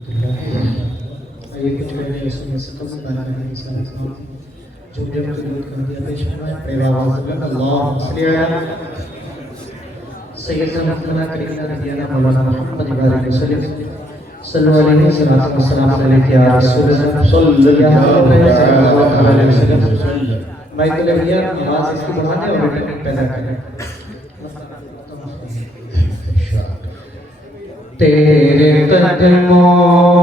آئیے کچھ میں نے سننے سے قبل بارہ نبی صلی اللہ علیہ وسلم جو مجھے مقبول کر دیا پیش فرمائے پہلا آواز میں اللہ صلی علی سیدنا محمد کریم نبینا مولانا محمد بارک وسلم صلی اللہ علیہ وسلم علیہ یا رسول اللہ صلی اللہ علیہ وسلم مائک الانبیاء آواز اس کی بڑھانے اور ریٹرن پیدا کریں تیرے قدموں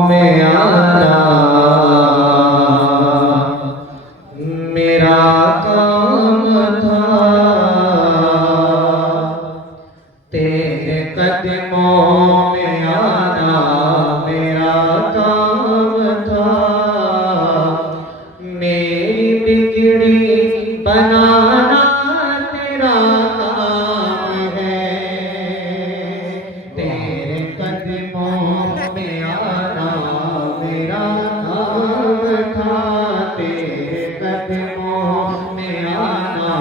میں آنا میرا کام تھا تیرے قدموں میں آنا میرا کام تھا میری بگڑی بنانا تیرا کام ہے تیرے قدموں میں آنا میرا کام تھا تیرے قدموں میں آنا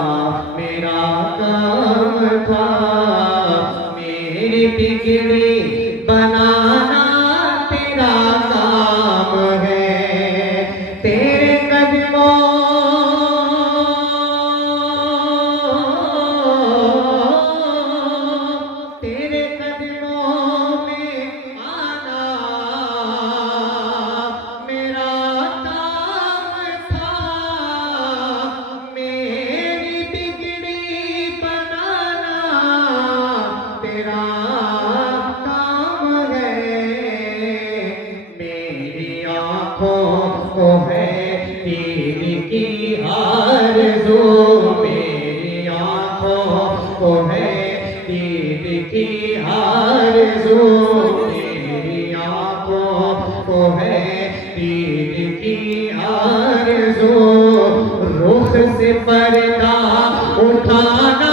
میرا کام تھا میری بگڑی بنانا تیرا کام ہے تیرے قدموں کو ہے دید کی آرزو میری آنکھوں کو ہے دید کی آرزو میری آنکھوں کو ہے دید کی آرزو رخ سے پردہ اٹھانا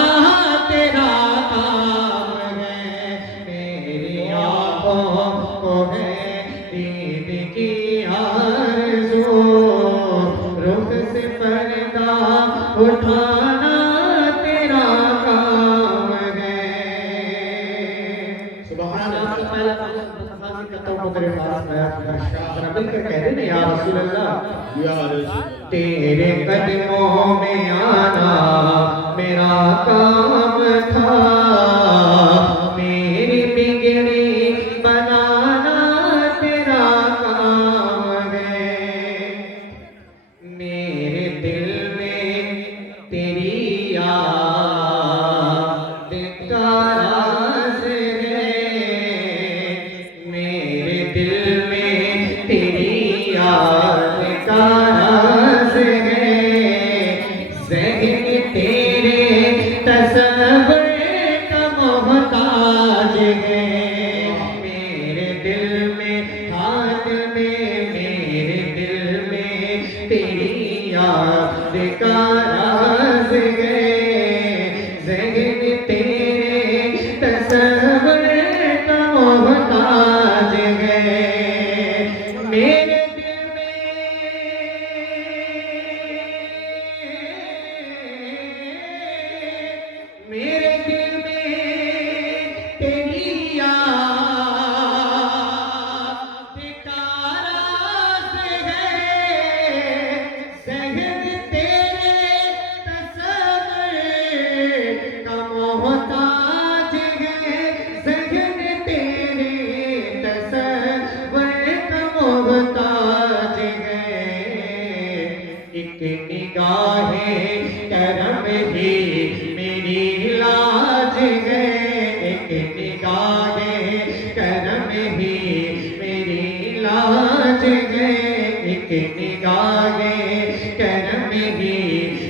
تیرا کام ہے میری آنکھوں کو ہے دید کی آرزو رخ سے پردہ اٹھانا تیرا کام ہے سبحان اللہ پہلا کام کرتا ہوں تیرے پاس ذرا مل کر کہہ دیں یا رسول اللہ تیرے قدموں میں آنا میرا کام تھا میری بگڑی بنانا تیرا کام ہے میرے دل میں تیری یاد کا راز ہے میرے دل میں تیری یاد کا راز ہے ذہن تیرے تصور کا محتاج ہے میرے دل میں ہاتھ میں میرے دل میں تیری یاد کا راز ہے ذہن تیرے تصور کا محتاج ہے میرے دل میں تیری یاد کا راز ہے ذہن تیرے تصور کا محتاج ہے ذہن تیرے تصور کا محتاج ہے ایک نگاہ کرم ہی میری لاج ہے ایک نگاہ کرم ہی میری لاج ہے ایک نگاہ کرم ہی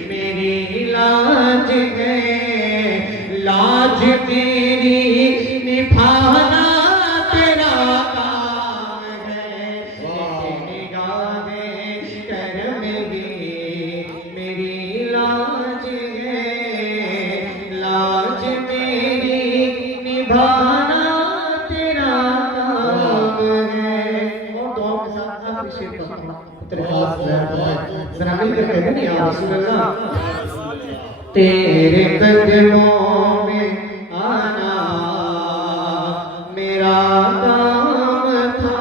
میری لاج ہے لاج تیری نبھانا تیرا کام ہے ایک نگاہ کرم ہی میری لاج ہے لاج میری نبھانا تیرا کام ہے اور دعا کے ساتھ اپریشیٹ کرتا ہوں تیرے پاس ذرا مل کر کہتے ہیں یا رسول اللہ تیرے قدموں میں آنا میرا کام تھا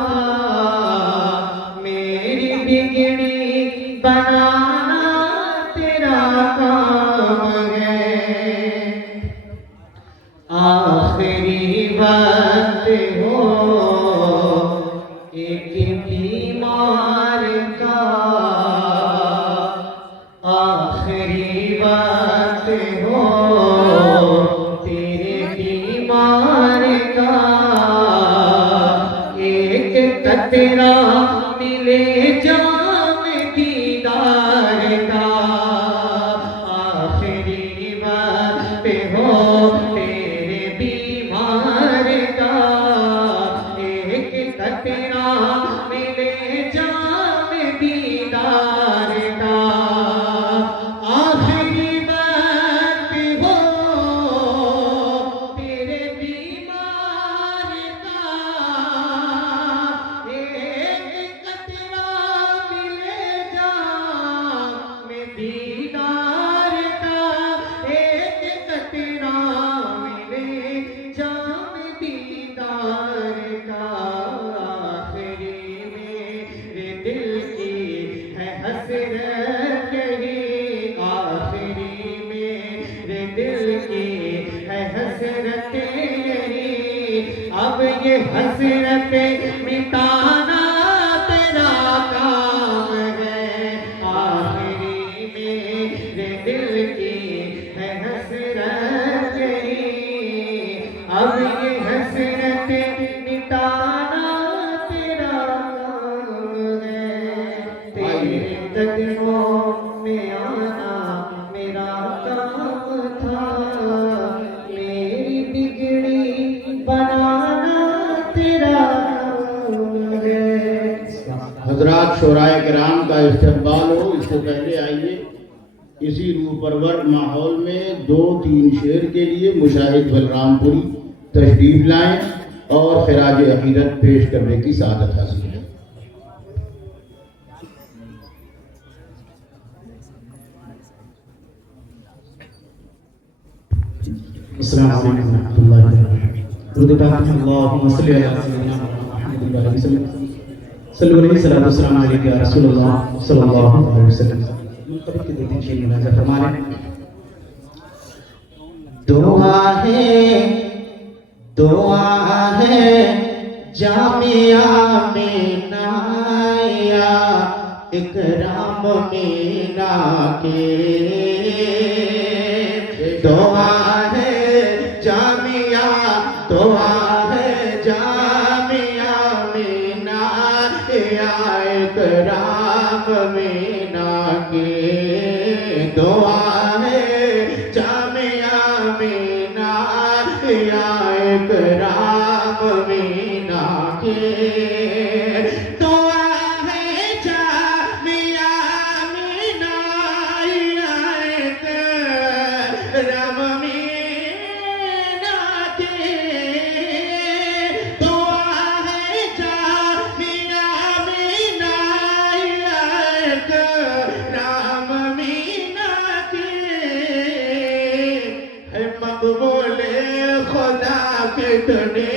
قطرہ ملے جام دیدار کا، آخری وقت ہو تیرے بیمار کا، ایک قطرہ ملے جام دیدار کا، آخری وقت ہو تیرے بیمار کا، ایک قطرہ ملے جام دیدار کا، ایک قطرہ ملے جام دیدار کا، آخری میرے دل کی ہے حسرت یہی، آخری میرے دل کی ہے حسرت یہی، اب یہ حسرت مٹانا تیرا کام ہے، آخری میرے دل کی ہے حسرت یہی، اب یہ حسرت مٹانا تیرا کام ہے، تیرے قدموں میں آنا میرا کام تھا، میری بگڑی بنانا تیرا کام ہے۔ حضرات شورائے کرام کا استقبال ہو، اس سے پہلے آئیے اسی روح پرور ماحول میں 2-3 شعر کے لیے مشاہد بلرام پوری تشریف لائیں اور خراج عقیدت پیش کرنے کی سعادت حاصل ہے۔ السلام علیکم ورحمۃ اللہ وبرکاتہ۔ درود پاک اللہم صلی علی سیدنا محمد وعلیہ وسلم، صلی اللہ علیہ وسلم علیہ یا رسول اللہ صلی اللہ علیہ وسلم۔ منقبت کے دیتے ہیں شیئر مناظر فرمانے، دعا ہے جامعہ مینایا اکرام مینا کے، دعا ہے جامعہ مینا یا اکرام مینا کے، دعا ہے جامعہ مینا یا اکرام مینا کے، دعا ہے جامعہ مینا یا اکرام مینا کے، دعا ہے جامعہ مینا یا اکرام مینا کے، ہے مقبول خدا کتنے،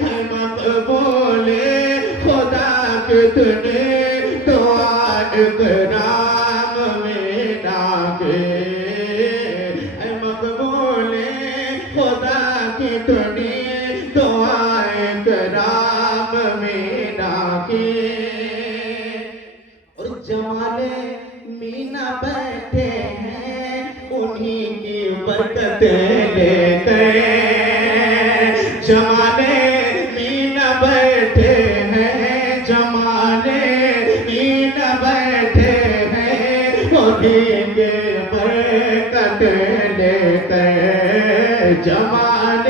ہے مقبول خدا کتنے، دعا اکرام مینا کے، ہے مقبول خدا کتنے، دعا اکرام مینا کے، اور جمال مینا بیٹھے ہیں انہی کی برکتیں لے گئے، جمال مینا بیٹھے ہیں، جمال مینا بیٹھے ہیں انہی کی برکت لے گئے، جمال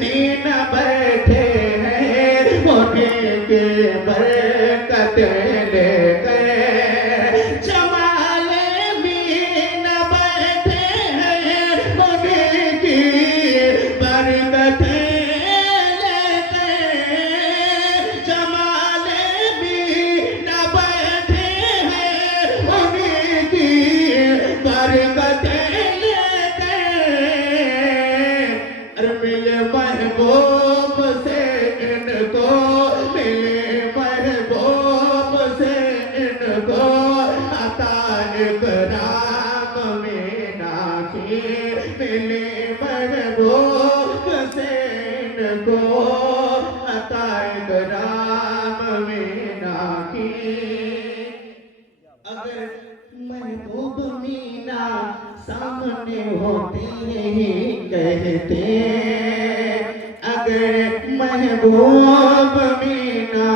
مینا بیٹھے ہیں انہی کی برکت لے گئے، جمال مینا بیٹھے ہیں انہی کی برکت لے گئے، جمال مینا بیٹھے ہیں انہی کی برکت لے گئے، ملے محبوب سے ان کو، ملے محبوب سے ان کو، عطا اکرام مینا کی، ملے محبوب سے ان کو، عطا اکرام مینا کی، اگر محبوب مینا سامنے ہوتے ہی کہتے، اگر محبوب مینا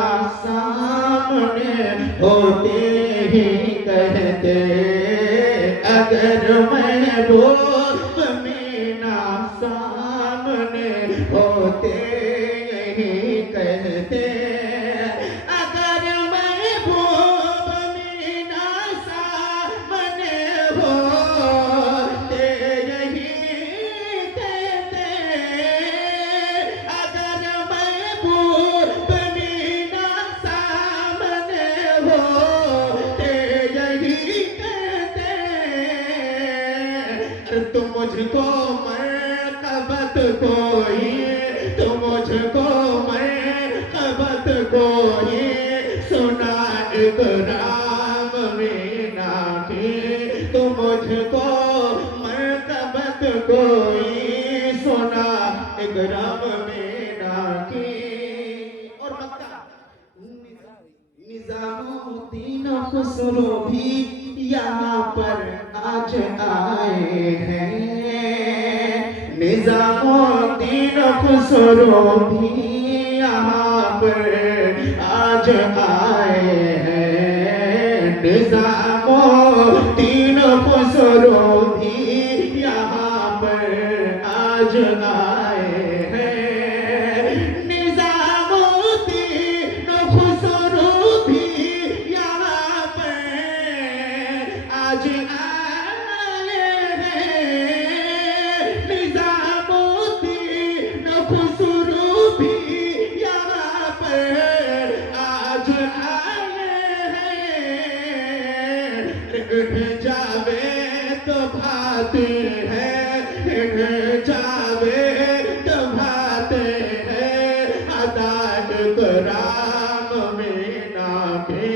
کہتے اگر محبوب مینا سامنے ہوتے یہی کہتے اگر محبوب مینا سامنے ہوتے یہی کہتے اگر محبوب مینا سامنے ہوتے یہی کہتے تم مجھ کو مرقبت کوئی تم مجھ کو مرقبت کوئی سنا اکرام مینا کی تم مجھ کو مرقبت کوئی سنا اکرام مینا کی اور مکہ نظام الدین خسرو بھی یہاں پر آج آئے ہیں نظام الدین خسرو بھی یہاں پر آج آئے ہیں نظام الدین خسرو بھی یہاں پر آج آئے ہیں نظام الدین خسرو بھی یہاں پر آج آئے ہیں نظام الدین خسرو بھی یہاں پر آج آئے ہیں جاوید بھاتے ہیں جاوید بھاتے ہیں عطا کرام مینا کے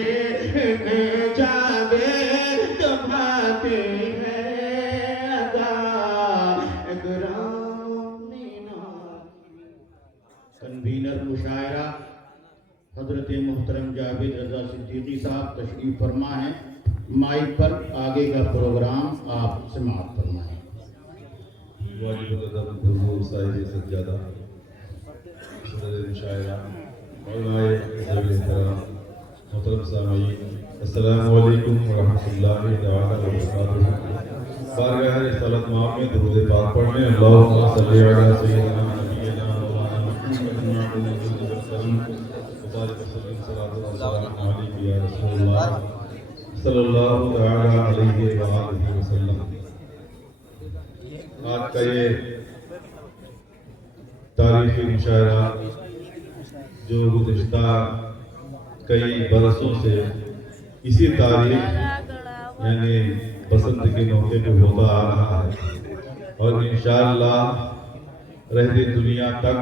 جاوید بھاتے ہیں عطا کرام مینا کنوینر مشاعرہ حضرت محترم جاوید رضا صدیقی صاحب تشریف فرما ہیں مائک پر آگے کا پروگرام آپ سماعت فرمائیں واجب قدر حضور صاحب سجادہ صدر مشاعرہ علماء احترام محترم سامعین السلام علیکم ورحمۃ اللہ تعالی وبرکاتہ بارگاہ رسالت مآب میں درود پاک پڑھنے اللہم صلی علی سیدنا نبینا مولانا محمد وبارک وسلم صلاۃ و سلام علیک یا رسول اللہ صلی اللہ تعالی علیہ وآلہ وسلم آج کا یہ تاریخی مشاعرہ جو گزشتہ کئی برسوں سے اسی تاریخ یعنی بسنت کے موقع پہ ہوتا آ رہا ہے اور انشاءاللہ رہتی دنیا تک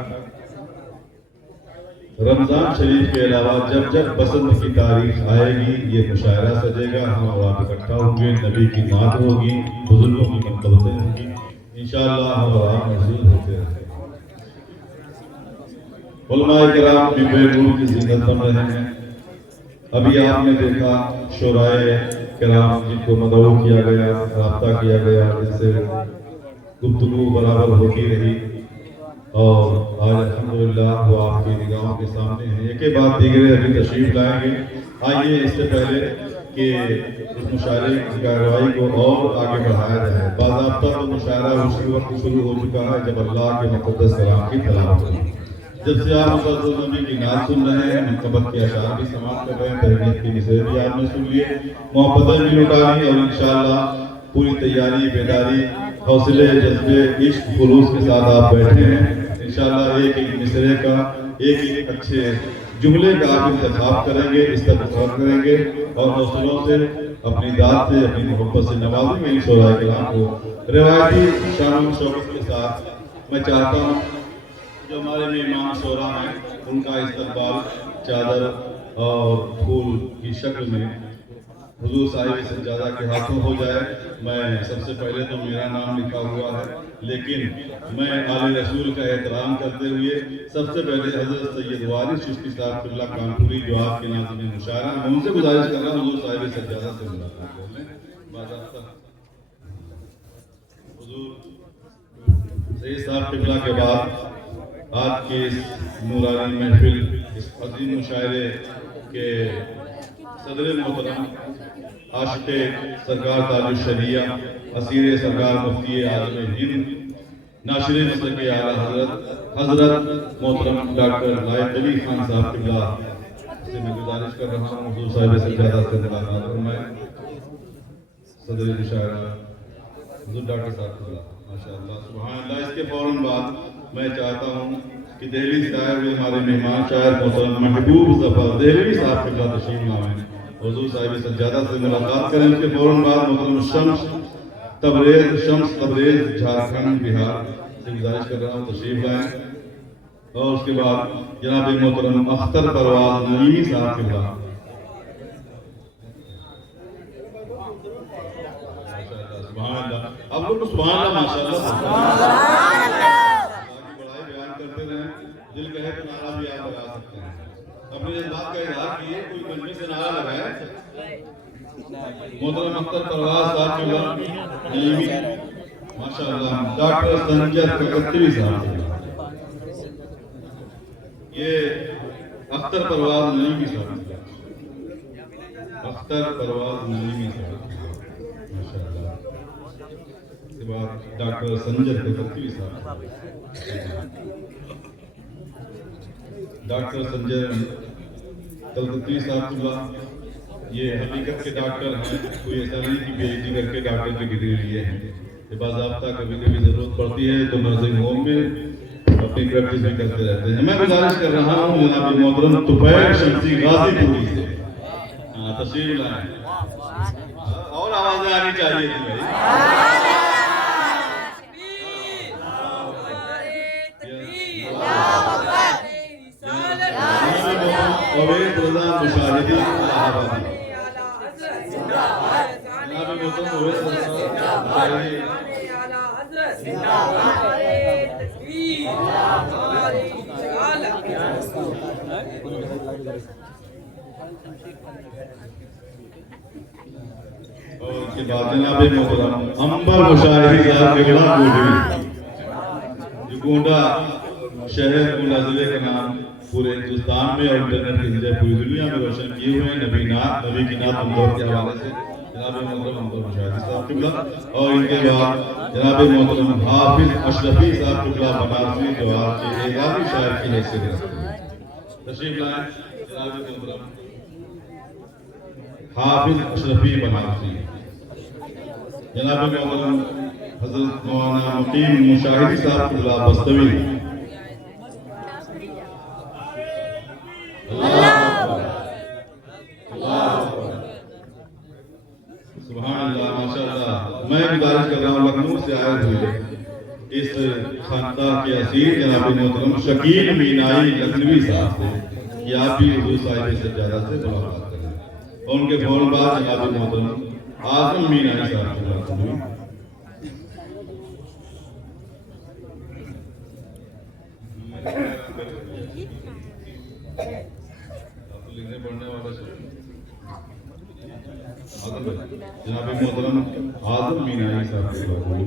رمضان شریف کے علاوہ جب جب بسنت کی تاریخ آئے گی یہ مشاعرہ سجے گا ہم اور آپ اکٹھا ہوں گے نبی کی نعت ہوگی بزرگوں کی منقبتیں ہوں گی انشاءاللہ ہم اور آپ محظوظ ہوتے رہیں علماء کرام بھی بے نور کی زینت بن رہے ہیں ابھی آپ نے دیکھا شورائے کرام جن کو مدعو کیا گیا رابطہ کیا گیا جن سے گفتگو برابر ہوتی رہی اور آج الحمدللہ وہ آپ کی نگاہوں کے سامنے ہیں ایک بعد دیگرے ابھی تشریف لائیں گے آئیے اس سے پہلے کہ اس مشاعرے کی کارروائی کو اور آگے بڑھایا جائے باضابطہ تو مشاعرہ اسی وقت شروع ہو چکا ہے جب اللہ کے مقدس کلام کی تلاوت ہوئی جب سے آپ مسلسل نبی کی نعت سن رہے ہیں منقبت کے اشعار بھی سماعت کر رہے ہیں تہنیت کی نصیحت بھی آپ نے سن لیے محبتیں بھی لٹا لی اور انشاءاللہ پوری تیاری بیداری حوصلے جذبے عشق خلوص کے ساتھ آپ بیٹھے ہیں انشاءاللہ ایک ایک مصرعے کا ایک ایک اچھے جملے کا آپ انتخاب کریں گے استغفار کریں گے اور حوصلوں سے اپنی داد سے اپنی محبت سے نوازیں گے ان شعراء کرام کو روایتی شان و شوکت کے ساتھ میں چاہتا ہوں جو ہمارے مہمان شعراء ہیں ان کا استقبال چادر اور پھول کی شکل میں حضور صاحب سجادہ کے ہاتھوں ہو جائے میں سب سے پہلے تو میرا نام لکھا ہوا ہے لیکن میں آل رسول کا احترام کرتے ہوئے سب سے پہلے حضرت سید وارث چشتی صاحب قبلہ کانپوری جو آپ کے ناظرین مشاعرہ ہیں ان سے گزارش کر رہا ہوں حضور صاحب سجادہ سے ملاقات کر لیں باضابطہ حضور سید صاحب قبلہ کے بعد آج کی اس نورانی محفل اس عظیم مشاعرے کے صدر محترم عاشق سرکار تاج الشریعہ، اسیر سرکار مفتی اعظم ہند، ناشر مسلک اعلیٰ حضرت محترم ڈاکٹر لائق علی خان صاحب قبلہ سے میں گزارش کر رہا ہوں حضور صاحب سجادہ سے ملاقات فرمائیں۔ صدر مشاعرہ حضور ڈاکٹر صاحب قبلہ، ماشاءاللہ سبحان اللہ۔ اس کے فوراً بعد میں چاہتا ہوں کہ دہلی سے آئے ہوئے ہمارے مہمان شاعر محترم محبوب ظفر دہلوی صاحب قبلہ تشریف لائیں، حضور صاحب سجادہ سے ملاقات کریں۔ اس کے فوراً بعد محترم شمس تبریز جھارکھنڈ بہار سے گزارش کر رہا ہوں تشریف لائیں، اور اس کے بعد جناب محترم اختر پرواز نعیمی صاحب قبلہ، سبحان اللہ۔ آپ لوگ سبحان اللہ ماشاءاللہ بڑائی بیان کرتے رہیں، دل کہے تو نعرہ بھی آپ لگا سکتے ہیں، اپنے جذبات کا اظہار کیے، کوئی مجمع سے نعرہ لگائے۔ محترم اختر پرواز صاحب قبلہ نعیمی، ماشاءاللہ۔ ڈاکٹر سنجر ککتوی صاحب قبلہ، یہ اختر پرواز نعیمی صاحب، اختر پرواز نعیمی صاحب، ماشاءاللہ۔ اس کے بعد ڈاکٹر سنجر ککتوی صاحب، ڈاکٹر سنجر کلکتوی صاحب قبلہ، یہ حقیقت کے ڈاکٹر ہیں، کوئی ایسا نہیں کہ پی ایچ ڈی کر کے ڈاکٹر کی ڈگری لیے ہیں، یہ باضابطہ کبھی کبھی ضرورت پڑتی ہے تو نرسنگ ہوم میں اپنی پریکٹس بھی کرتے رہتے ہیں۔ میں گزارش کر رہا ہوں جناب محترم طفیل شمسی غازی پوری سے تشریف لائیں، اور آوازیں آنی چاہیے تھی بھائی۔ عبید رضا مشاہدی الہ آبادی، جناب محترم عبید رضا مشاہدی، اور اس کے بعد جناب محترم امبر مشاہدی صاحب قبلہ گونڈی، جو گونڈا شہر گونڈا ضلع کا نام پورے ہندوستان میں اور انٹرنیٹ کے ذریعے پوری دنیا میں روشن کیے ہوئے ہیں نبی کی نعت اندور کے حوالے سے جناب محترم امبر مشاہدی صاحب قبلہ، اور ان کے بعد جناب محترم حافظ اشرفی صاحب قبلہ بنارسی، جو آپ کے اعزازی شاعر کی حیثیت رکھتے ہیں، تشریف لائیں جناب محترم حافظ اشرفی بنارسی۔ جناب محترم حضرت مولانا مقیم مشاہدی صاحب قبلہ بستوی، سبحان اللہ ماشاءاللہ۔ میں گزارش کر رہا ہوں لکھنؤ سے آئے ہوئے اس خاندان کے اسیر جناب محترم شکیل مینائی لکھنوی صاحب سے کہ آپ بھی حضور صاحب سجادہ سے ملاقات کریں، اور ان کے فوراً بعد جناب محترم اعظم مینائی صاحب سے ملاقات ہوئی۔ لکھنے پڑھنے والا جناب محترم اعظم مینائی صاحب سے ملاقات ہوئی۔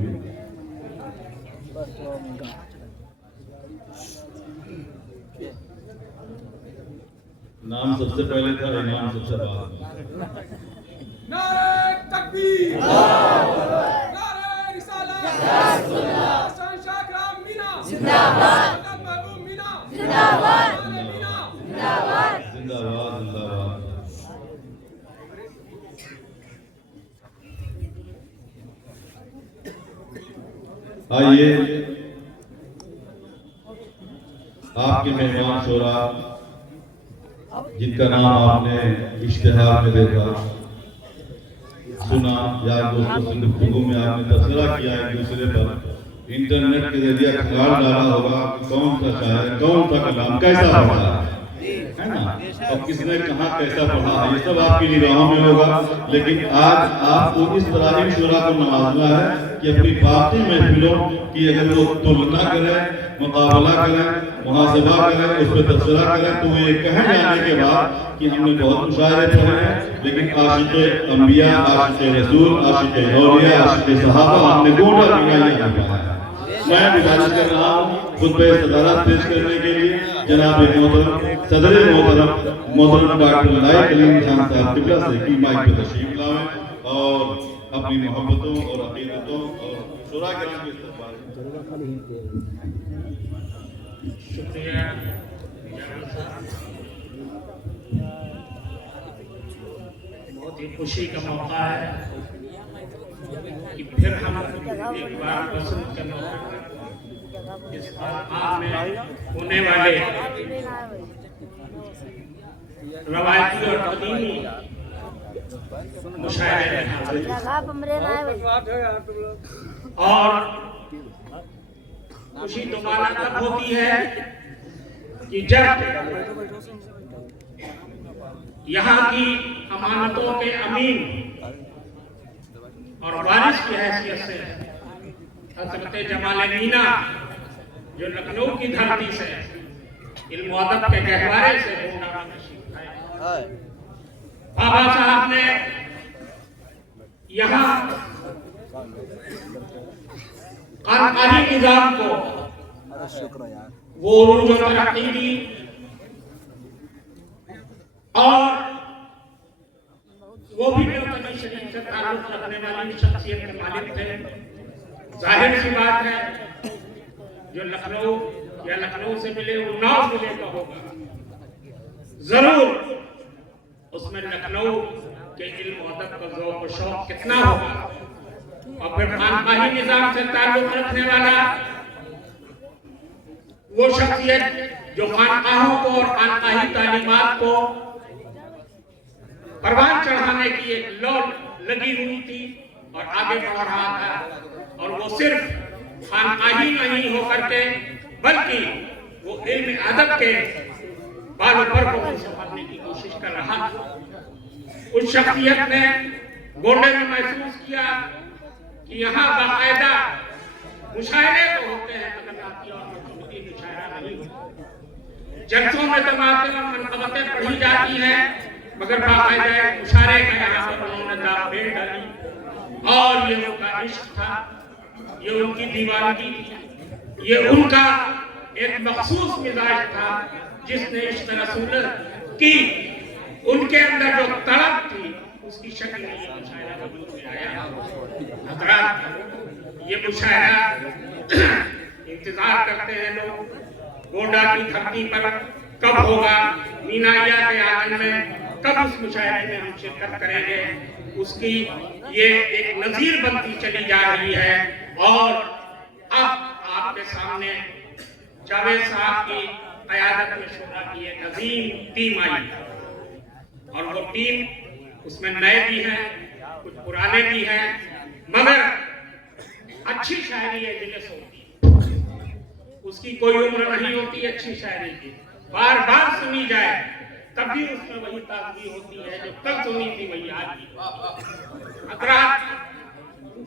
نام سب سے پہلے تھا، انعام سب سے بعد میں۔ نعرہ تکبیر، نعرہ رسالت، شہنشاہ کرام مینا زندہ باد، محبوب مینا زندہ باد، زندہ باد، زندہ باد، زندہ باد۔ آئیے آپ کے مہمان شورا جن کا نام آپ نے اشتہار میں دیکھا، سنا، یا دوستوں سے گفتگو میں آپ نے تبصرہ کیا ایک دوسرے پر، انٹرنیٹ کے ذریعے کھنگال ڈالا ہوگا کون سا شاعر، کون سا کلام کیسا پڑھا ہے نا، اور کس نے کہاں کیسا پڑھا ہے، یہ سب آپ کی نگاہوں میں ہوگا۔ لیکن آج آپ کو اس طرح ان شورا کو نوازنا ہے کہ اپنی باقی محفلوں کی اگر وہ تلنا کریں، مقابلہ کریں، محاسبہ کریں، اس پہ تبصرہ کریں، تو یہ کہہ جانے کے بعد کہ ہم نے بہت مشاعرے پڑھے ہیں، لیکن عاشق انبیاء، عاشق رسول، عاشق اولیاء، عاشق صحابہ ہم نے گونڈا مینائی نہیں پایا ہے۔ میں گزارش کر رہا ہوں خطبہ صدارت پیش کرنے کے لیے جناب محترم صدر محترم ڈاکٹر لائق کلیم خان صاحب قبلہ سے کی مائک پہ تشریف لائیں اور اپنی محبتوں اور عقیدتوں اور شورا کرام کے استقبال شکریہ بہت ہی خوشی کا موقع ہے کہ پھر ہم ایک بار پسند کا موقع اس آپ میں ہونے والے روایتی اور قدیمی مشاعرے اور خوشی دوبارہ تب ہوتی ہے کہ جب یہاں کی امانتوں کے امین اور وارث کی حیثیت سے حضرت جمال مینا جو لکھنؤ کی دھرتی سے علم و ادب کے گہوارے سے گونڈا میں تشریف لائے، بابا صاحب نے یہاں خانقاہی نظام کو وہ عروج و ترقی دی اور وہ بھی مرتبہ شریف سے تعلق رکھنے والی شخصیت کے مالک تھے۔ ظاہر سی بات ہے جو لکھنؤ یا لکھنؤ سے ملے اناؤ ملے کا ہوگا، ضرور اس میں لکھنؤ کے علم و ادب کا ذوق و شوق کتنا ہوگا، اور پھر خانقاہی نظام سے تعلق رکھنے والا وہ شخصیت جو خانقاہوں کو اور خانقاہی تعلیمات کو پروان چڑھانے کی ایک لو لگی ہوئی تھی اور آگے بڑھ رہا تھا، اور وہ صرف خانقاہی نہیں ہو کر کے بلکہ وہ علم ادب کے بالوں پر کو سنبھالنے کی کوشش کر رہا تھا۔ اس شخصیت نے گونڈے میں محسوس کیا کہ یہاں باقاعدہ مشاعرے تو ہوتے ہیں مگر ذاتی اور مجموعی مشاعرہ نہیں ہوتا، جلسوں میں تماتے اور منقبتیں پڑھی جاتی ہیں مگر باقاعدہ مشاعرے کا یہاں پر انہوں نے داغ پھیر ڈالی، اور یہ ان کا عشق تھا، یہ ان کی دیوانگی تھی، یہ ان کا ایک مخصوص مزاج تھا جس نے عشق رسول کی ان کے اندر جو طلب تھی اس کی شکل میں یہ مشاعرہ وجود میں آیا۔ حضرات یہ مشاعرہ انتظار کرتے ہیں لوگ گونڈا کی دھرتی پر کب ہوگا، مینائیہ کے آنگن میں کب اس مشاعرے میں ہم شرکت کریں گے، اس کی یہ ایک نظیر بنتی چلی جا رہی ہے۔ اور اب آپ کے سامنے جاوید صاحب کی قیادت میں شورا کی ایک عظیم ٹیم آئی، اور وہ ٹیم اس میں نئے بھی ہیں کچھ پرانے بھی ہیں، مگر اچھی شاعری اجلس ہوتی ہے، اس کی کوئی عمر نہیں ہوتی اچھی شاعری کی، بار بار سنی جائے تب بھی اس میں وہی تازگی ہوتی ہے جو کل سنی تھی وہی آج بھی۔ حضرات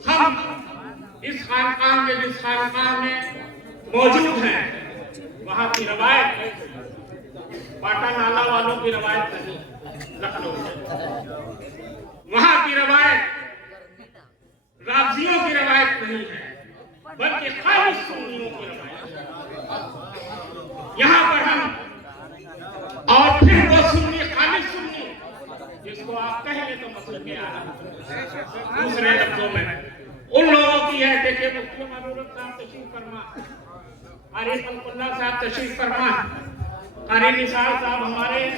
ہم اس خانقاہ میں جس خانقاہ میں موجود ہیں وہاں کی روایت پاٹا نالا والوں کی روایت نہیں، لکھنؤ وہاں کی روایت رافضیوں کی روایت نہیں ہے بلکہ خالص سنیوں کی روایت ہے۔ یہاں پر ہم اور پھر وہ سنی خالص سنی جس کو آپ کہلے تو مسلک کے آرہا دوسرے لفظوں میں ان لوگوں کی ہے دیکھیں مفتی معلومت صاحب تشریف فرما، قاری خلق اللہ صاحب تشریف فرما، قاری نثار صاحب ہمارے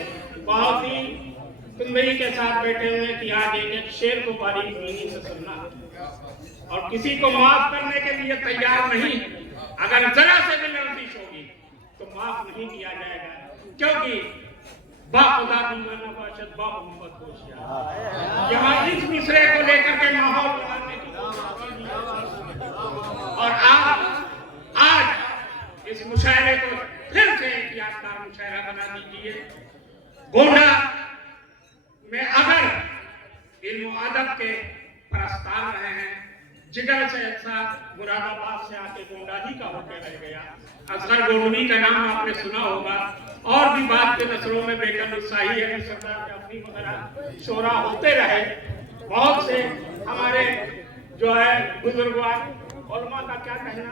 بہت ہی تندری کے ساتھ بیٹھے ہوئے کہ آج ایک شعر کو باریک بینی سے سننا اور کسی کو معاف کرنے کے لیے تیار نہیں، اگر ذرا سے بھی لرزش ہوگی تو معاف نہیں کیا جائے گا، کیونکہ با خدا دیوانا باشد با محمد ہوشیار، یہاں اس مصرے کو لے کر کے ماحول بنانے کی اور آج اس مشاعرے کو پھر سے ایک یادگار مشاعرہ بنا دیجیے۔ گونڈا میں اگر علم و ادب کے پرستار رہے ہیں، جگر سے اچھا مراد آباد سے آ کے گونڈا ہی کا ہو کے رہ گیا، اصغر گونڈوی کا نام آپ نے سنا ہوگا، اور بھی بعد کے نسلوں میں بیگم رسائی ہے، سردار جعفری وغیرہ شورا ہوتے رہے، بہت سے ہمارے جو ہے بزرگوار علماء کا کیا کہنا